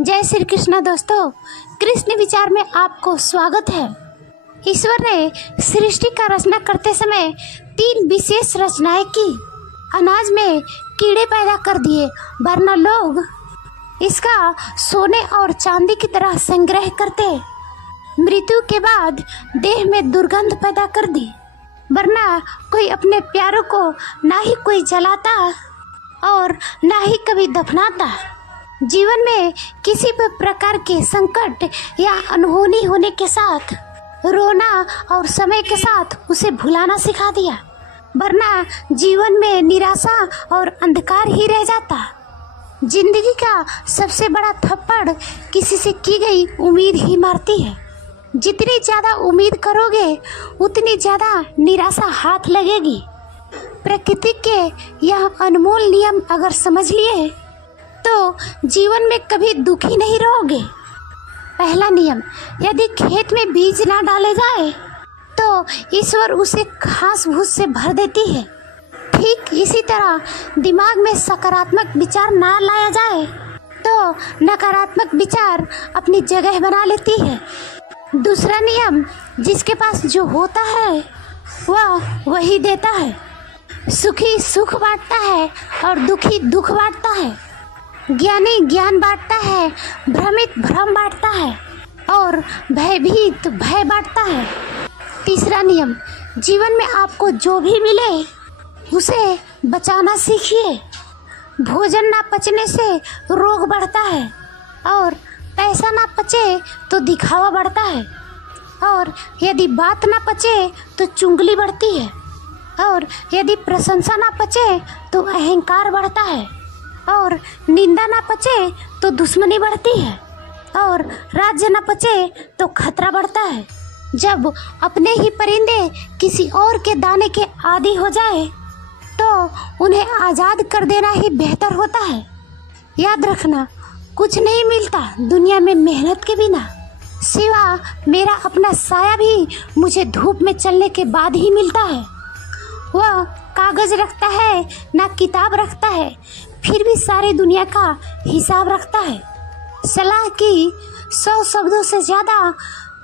जय श्री कृष्ण दोस्तों, कृष्ण विचार में आपको स्वागत है। ईश्वर ने सृष्टि का रचना करते समय 3 विशेष रचनाएं की। अनाज में कीड़े पैदा कर दिए, वरना लोग इसका सोने और चांदी की तरह संग्रह करते। मृत्यु के बाद देह में दुर्गंध पैदा कर दी, वरना कोई अपने प्यारों को ना ही कोई जलाता और ना ही कभी दफनाता। जीवन में किसी भी प्रकार के संकट या अनहोनी होने के साथ रोना और समय के साथ उसे भुलाना सिखा दिया, वरना जीवन में निराशा और अंधकार ही रह जाता। जिंदगी का सबसे बड़ा थप्पड़ किसी से की गई उम्मीद ही मारती है। जितनी ज़्यादा उम्मीद करोगे उतनी ज़्यादा निराशा हाथ लगेगी। प्रकृति के यह अनमोल नियम अगर समझ लिए तो जीवन में कभी दुखी नहीं रहोगे। पहला नियम, यदि खेत में बीज ना डाले जाए तो ईश्वर उसे घास फूस से भर देती है। ठीक इसी तरह दिमाग में सकारात्मक विचार ना लाया जाए तो नकारात्मक विचार अपनी जगह बना लेती है। दूसरा नियम, जिसके पास जो होता है वह वही देता है। सुखी सुख बांटता है और दुखी दुख बांटता है। ज्ञानी ज्ञान बांटता है, भ्रमित भ्रम बांटता है और भयभीत भय बांटता है। तीसरा नियम, जीवन में आपको जो भी मिले उसे बचाना सीखिए। भोजन ना पचने से रोग बढ़ता है और पैसा ना पचे तो दिखावा बढ़ता है, और यदि बात ना पचे तो चुगली बढ़ती है, और यदि प्रशंसा ना पचे तो अहंकार बढ़ता है, और निंदा ना पचे तो दुश्मनी बढ़ती है, और राज्य ना पचे तो खतरा बढ़ता है। जब अपने ही परिंदे किसी और के दाने के आदी हो जाए तो उन्हें आज़ाद कर देना ही बेहतर होता है। याद रखना, कुछ नहीं मिलता दुनिया में मेहनत के बिना, सिवा मेरा अपना साया भी मुझे धूप में चलने के बाद ही मिलता है। वह कागज रखता है ना किताब रखता है, फिर भी सारी दुनिया का हिसाब रखता है। सलाह की 100 शब्दों से ज़्यादा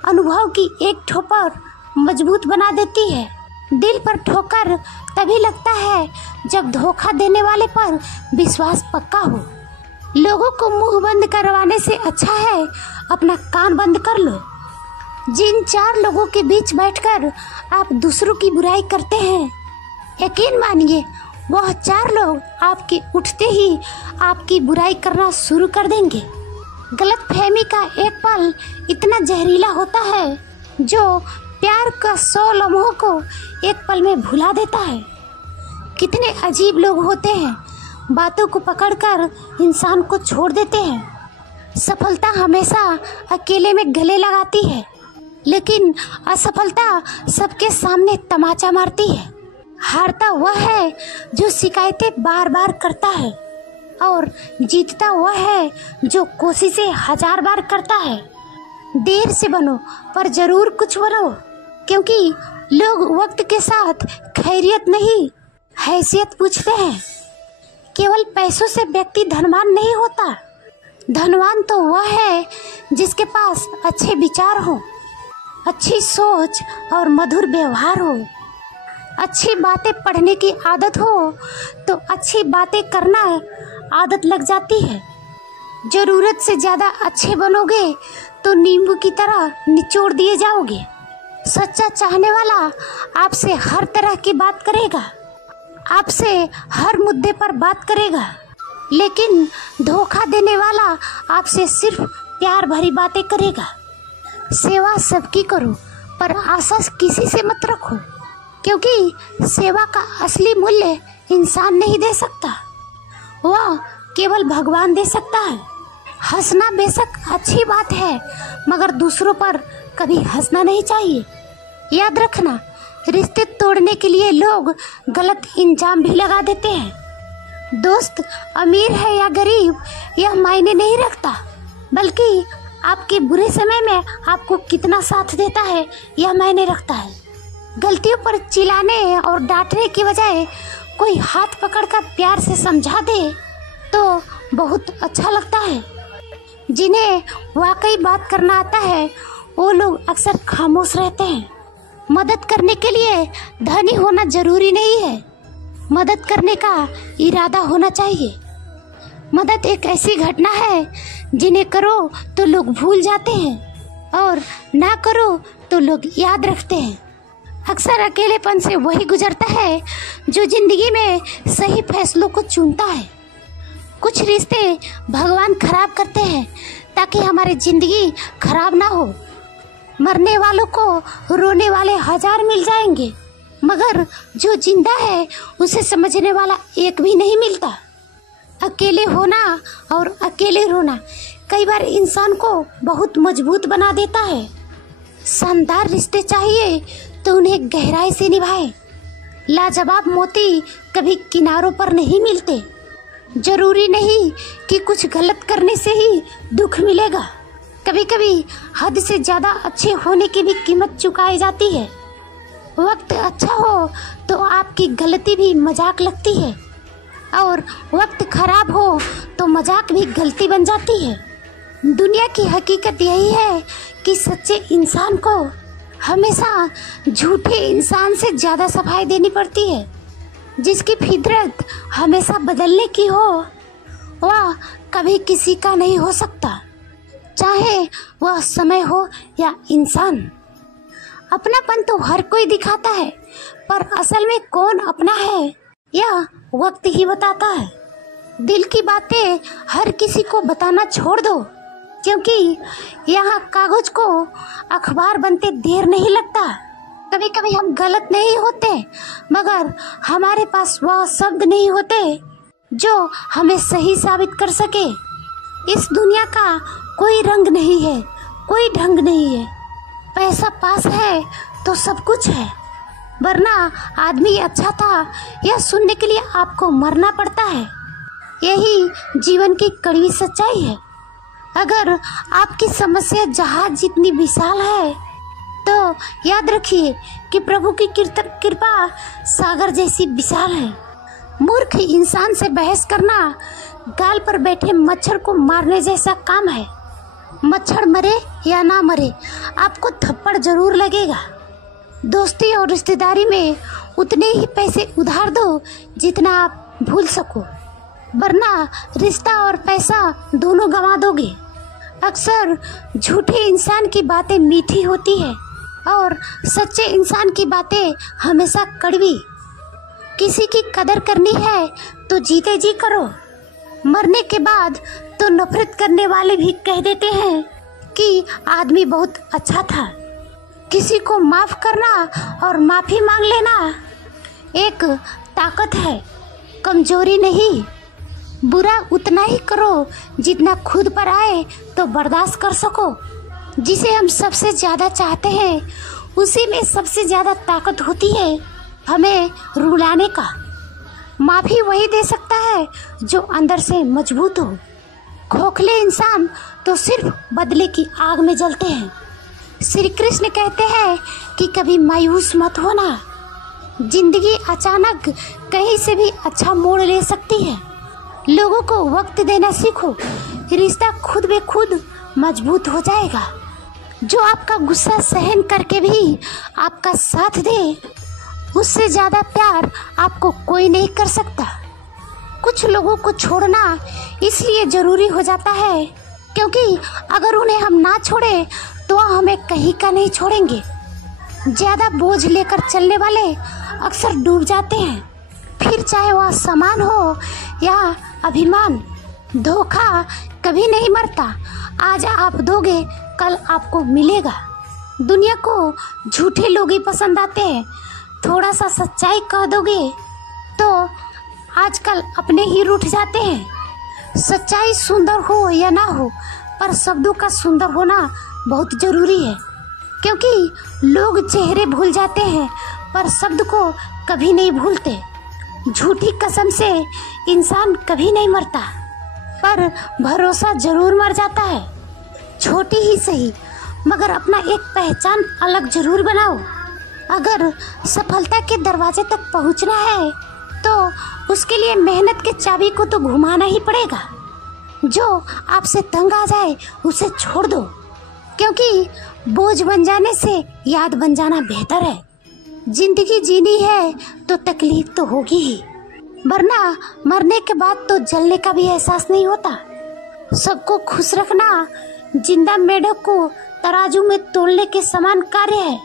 अनुभव की एक ठोकर मजबूत बना देती है। दिल पर ठोकर तभी लगता है जब धोखा देने वाले पर विश्वास पक्का हो। लोगों को मुंह बंद करवाने से अच्छा है अपना कान बंद कर लो। जिन 4 लोगों के बीच बैठकर आप दूसरों की बुराई करते हैं, यकीन मानिए वह 4 लोग आपके उठते ही आपकी बुराई करना शुरू कर देंगे। गलतफहमी का एक पल इतना जहरीला होता है जो प्यार का 100 लम्हों को एक पल में भुला देता है। कितने अजीब लोग होते हैं, बातों को पकड़कर इंसान को छोड़ देते हैं। सफलता हमेशा अकेले में गले लगाती है, लेकिन असफलता सबके सामने तमाचा मारती है। हारता वह है जो शिकायतें बार बार करता है, और जीतता वह है जो कोशिशें 1000 बार करता है। देर से बनो पर जरूर कुछ बनो, क्योंकि लोग वक्त के साथ खैरियत नहीं हैसियत पूछते हैं। केवल पैसों से व्यक्ति धनवान नहीं होता। धनवान तो वह है जिसके पास अच्छे विचार हो, अच्छी सोच और मधुर व्यवहार हो। अच्छी बातें पढ़ने की आदत हो तो अच्छी बातें करना आदत लग जाती है। ज़रूरत से ज़्यादा अच्छे बनोगे तो नींबू की तरह निचोड़ दिए जाओगे। सच्चा चाहने वाला आपसे हर तरह की बात करेगा, आपसे हर मुद्दे पर बात करेगा, लेकिन धोखा देने वाला आपसे सिर्फ प्यार भरी बातें करेगा। सेवा सबकी करो पर आशा किसी से मत रखो, क्योंकि सेवा का असली मूल्य इंसान नहीं दे सकता, वह केवल भगवान दे सकता है। हंसना बेशक अच्छी बात है, मगर दूसरों पर कभी हंसना नहीं चाहिए। याद रखना, रिश्ते तोड़ने के लिए लोग गलत इंजाम भी लगा देते हैं। दोस्त अमीर है या गरीब यह मायने नहीं रखता, बल्कि आपके बुरे समय में आपको कितना साथ देता है यह मायने रखता है। गलतियों पर चिल्लाने और डांटने की बजाय कोई हाथ पकड़कर प्यार से समझा दे तो बहुत अच्छा लगता है। जिन्हें वाकई बात करना आता है वो लोग अक्सर खामोश रहते हैं। मदद करने के लिए धनी होना जरूरी नहीं है, मदद करने का इरादा होना चाहिए। मदद एक ऐसी घटना है जिन्हें करो तो लोग भूल जाते हैं और ना करो तो लोग याद रखते हैं। अक्सर अकेलेपन से वही गुजरता है जो जिंदगी में सही फैसलों को चुनता है। कुछ रिश्ते भगवान खराब करते हैं ताकि हमारी जिंदगी खराब ना हो। मरने वालों को रोने वाले 1000 मिल जाएंगे, मगर जो जिंदा है उसे समझने वाला एक भी नहीं मिलता। अकेले होना और अकेले रोना कई बार इंसान को बहुत मजबूत बना देता है। शानदार रिश्ते चाहिए तो उन्हें गहराई से निभाएं। लाजवाब मोती कभी किनारों पर नहीं मिलते। जरूरी नहीं कि कुछ गलत करने से ही दुख मिलेगा। कभी कभी हद से ज़्यादा अच्छे होने की भी कीमत चुकाई जाती है। वक्त अच्छा हो तो आपकी गलती भी मजाक लगती है और वक्त खराब हो तो मजाक भी गलती बन जाती है। दुनिया की हकीकत यही है कि सच्चे इंसान को हमेशा झूठे इंसान से ज़्यादा सफाई देनी पड़ती है। जिसकी फितरत हमेशा बदलने की हो वह कभी किसी का नहीं हो सकता, चाहे वह समय हो या इंसान। अपनापन तो हर कोई दिखाता है, पर असल में कौन अपना है यह वक्त ही बताता है। दिल की बातें हर किसी को बताना छोड़ दो, क्योंकि यहाँ कागज को अखबार बनते देर नहीं लगता। कभी कभी हम गलत नहीं होते, मगर हमारे पास वह शब्द नहीं होते जो हमें सही साबित कर सके। इस दुनिया का कोई रंग नहीं है, कोई ढंग नहीं है। पैसा पास है तो सब कुछ है, वरना आदमी अच्छा था यह सुनने के लिए आपको मरना पड़ता है। यही जीवन की कड़वी सच्चाई है। अगर आपकी समस्या जहाज जितनी विशाल है तो याद रखिए कि प्रभु की कृपा सागर जैसी विशाल है। मूर्ख इंसान से बहस करना गाल पर बैठे मच्छर को मारने जैसा काम है। मच्छर मरे या ना मरे आपको थप्पड़ जरूर लगेगा। दोस्ती और रिश्तेदारी में उतने ही पैसे उधार दो जितना आप भूल सको, वरना रिश्ता और पैसा दोनों गंवा दोगे। अक्सर झूठे इंसान की बातें मीठी होती है और सच्चे इंसान की बातें हमेशा कड़वी। किसी की कदर करनी है तो जीते जी करो। मरने के बाद तो नफरत करने वाले भी कह देते हैं कि आदमी बहुत अच्छा था। किसी को माफ करना और माफी मांग लेना एक ताकत है, कमजोरी नहीं। बुरा उतना ही करो जितना खुद पर आए तो बर्दाश्त कर सको। जिसे हम सबसे ज़्यादा चाहते हैं उसी में सबसे ज़्यादा ताकत होती है हमें रुलाने का। माफ़ी वही दे सकता है जो अंदर से मजबूत हो। खोखले इंसान तो सिर्फ बदले की आग में जलते हैं। श्री कृष्ण कहते हैं कि कभी मायूस मत होना। जिंदगी अचानक कहीं से भी अच्छा मोड़ ले सकती है। लोगों को वक्त देना सीखो, रिश्ता खुद ब खुद मजबूत हो जाएगा। जो आपका गुस्सा सहन करके भी आपका साथ दे, उससे ज़्यादा प्यार आपको कोई नहीं कर सकता। कुछ लोगों को छोड़ना इसलिए ज़रूरी हो जाता है क्योंकि अगर उन्हें हम ना छोड़े तो वह हमें कहीं का नहीं छोड़ेंगे। ज़्यादा बोझ लेकर चलने वाले अक्सर डूब जाते हैं, फिर चाहे वह सामान हो या अभिमान। धोखा कभी नहीं मरता, आज आप दोगे कल आपको मिलेगा। दुनिया को झूठे लोग ही पसंद आते हैं। थोड़ा सा सच्चाई कह दोगे तो आजकल अपने ही रूठ जाते हैं। सच्चाई सुंदर हो या ना हो, पर शब्दों का सुंदर होना बहुत जरूरी है, क्योंकि लोग चेहरे भूल जाते हैं पर शब्द को कभी नहीं भूलते। झूठी कसम से इंसान कभी नहीं मरता, पर भरोसा जरूर मर जाता है। छोटी ही सही, मगर अपना एक पहचान अलग जरूर बनाओ। अगर सफलता के दरवाजे तक पहुंचना है तो उसके लिए मेहनत के चाबी को तो घुमाना ही पड़ेगा। जो आपसे तंग आ जाए उसे छोड़ दो, क्योंकि बोझ बन जाने से याद बन जाना बेहतर है। जिंदगी जीनी है तो तकलीफ तो होगी ही, वरना मरने के बाद तो जलने का भी एहसास नहीं होता। सबको खुश रखना जिंदा मेढक को तराजू में तोलने के समान कार्य है।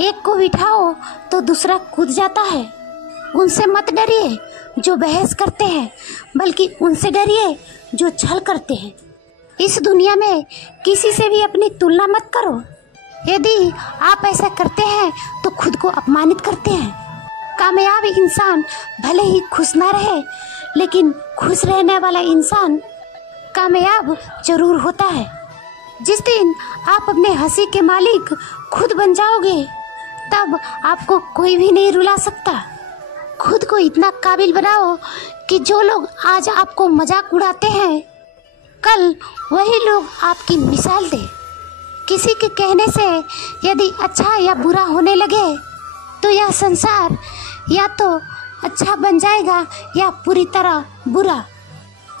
एक को बिठाओ तो दूसरा कूद जाता है। उनसे मत डरिए जो बहस करते हैं, बल्कि उनसे डरिए जो छल करते हैं। इस दुनिया में किसी से भी अपनी तुलना मत करो। यदि आप ऐसा करते हैं तो खुद को अपमानित करते हैं। कामयाब इंसान भले ही खुश ना रहे, लेकिन खुश रहने वाला इंसान कामयाब जरूर होता है। जिस दिन आप अपने हंसी के मालिक खुद बन जाओगे, तब आपको कोई भी नहीं रुला सकता। खुद को इतना काबिल बनाओ कि जो लोग आज आपको मजाक उड़ाते हैं, कल वही लोग आपकी मिसाल दे। किसी के कहने से यदि अच्छा या बुरा होने लगे तो यह संसार या तो अच्छा बन जाएगा या पूरी तरह बुरा।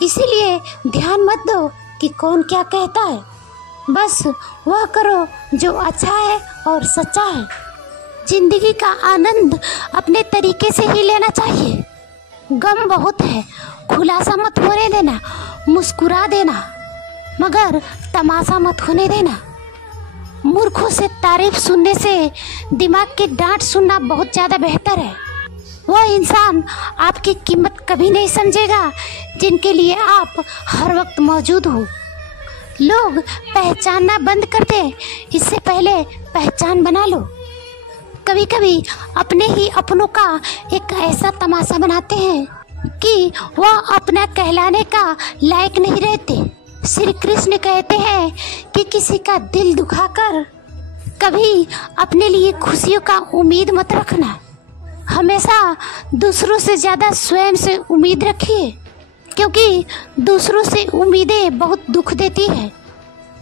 इसीलिए ध्यान मत दो कि कौन क्या कहता है, बस वह करो जो अच्छा है और सच्चा है। जिंदगी का आनंद अपने तरीके से ही लेना चाहिए। गम बहुत है, खुलासा मत होने देना, मुस्कुरा देना, मगर तमाशा मत होने देना। मूर्खों से तारीफ सुनने से दिमाग की डांट सुनना बहुत ज़्यादा बेहतर है। वह इंसान आपकी कीमत कभी नहीं समझेगा जिनके लिए आप हर वक्त मौजूद हो। लोग पहचानना बंद कर दे, इससे पहले पहचान बना लो। कभी कभी अपने ही अपनों का एक ऐसा तमाशा बनाते हैं कि वह अपना कहलाने का लायक नहीं रहते। श्री कृष्ण कहते हैं कि किसी का दिल दुखाकर कभी अपने लिए खुशियों का उम्मीद मत रखना। हमेशा दूसरों से ज़्यादा स्वयं से उम्मीद रखिए, क्योंकि दूसरों से उम्मीदें बहुत दुख देती है,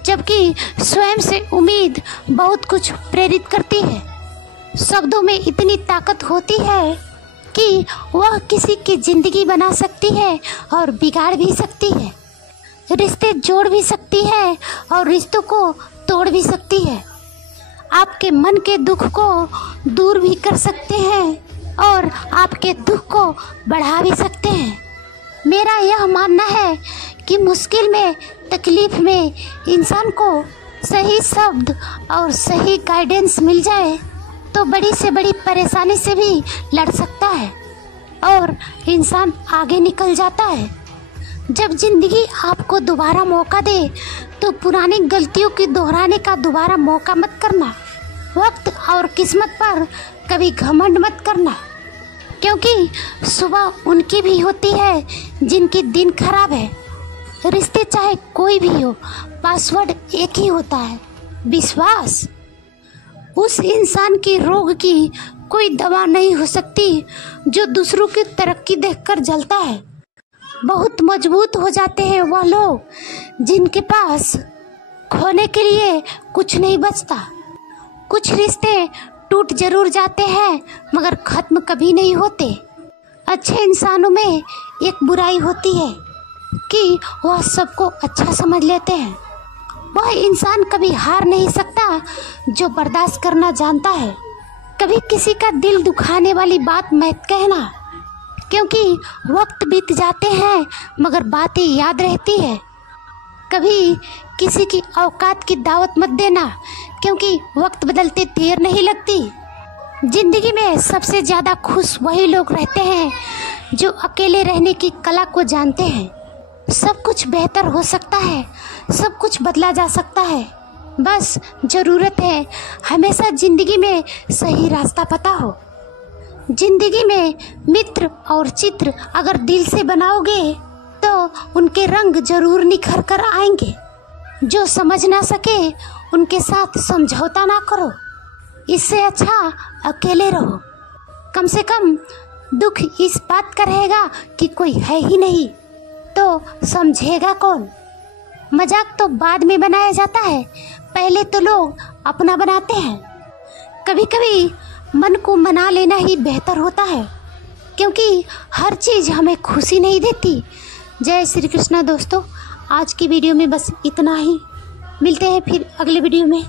जबकि स्वयं से उम्मीद बहुत कुछ प्रेरित करती है। शब्दों में इतनी ताकत होती है कि वह किसी की जिंदगी बना सकती है और बिगाड़ भी सकती है। रिश्ते जोड़ भी सकती है और रिश्तों को तोड़ भी सकती है। आपके मन के दुख को दूर भी कर सकते हैं और आपके दुख को बढ़ा भी सकते हैं। मेरा यह मानना है कि मुश्किल में, तकलीफ में इंसान को सही शब्द और सही गाइडेंस मिल जाए तो बड़ी से बड़ी परेशानी से भी लड़ सकता है और इंसान आगे निकल जाता है। जब जिंदगी आपको दोबारा मौका दे तो पुरानी गलतियों की दोहराने का दोबारा मौका मत करना। वक्त और किस्मत पर कभी घमंड मत करना, क्योंकि सुबह उनकी भी होती है जिनकी दिन खराब है। रिश्ते चाहे कोई भी हो, पासवर्ड एक ही होता है, विश्वास। उस इंसान की रोग की कोई दवा नहीं हो सकती जो दूसरों की तरक्की देखकर जलता है। बहुत मजबूत हो जाते हैं वह लोग जिनके पास खोने के लिए कुछ नहीं बचता। कुछ रिश्ते टूट जरूर जाते हैं मगर खत्म कभी नहीं होते। अच्छे इंसानों में एक बुराई होती है कि वह सबको अच्छा समझ लेते हैं। वह इंसान कभी हार नहीं सकता जो बर्दाश्त करना जानता है। कभी किसी का दिल दुखाने वाली बात मत कहना, क्योंकि वक्त बीत जाते हैं मगर बातें याद रहती है। कभी किसी की औकात की दावत मत देना, क्योंकि वक्त बदलते देर नहीं लगती। जिंदगी में सबसे ज़्यादा खुश वही लोग रहते हैं जो अकेले रहने की कला को जानते हैं। सब कुछ बेहतर हो सकता है, सब कुछ बदला जा सकता है, बस ज़रूरत है हमेशा ज़िंदगी में सही रास्ता पता हो। जिंदगी में मित्र और चित्र अगर दिल से बनाओगे तो उनके रंग जरूर निखर कर आएंगे। जो समझ ना सके उनके साथ समझौता ना करो, इससे अच्छा अकेले रहो। कम से कम दुख इस बात का रहेगा कि कोई है ही नहीं, तो समझेगा कौन। मजाक तो बाद में बनाया जाता है, पहले तो लोग अपना बनाते हैं। कभी कभी मन को मना लेना ही बेहतर होता है, क्योंकि हर चीज़ हमें खुशी नहीं देती। जय श्री कृष्णा दोस्तों, आज की वीडियो में बस इतना ही। मिलते हैं फिर अगले वीडियो में।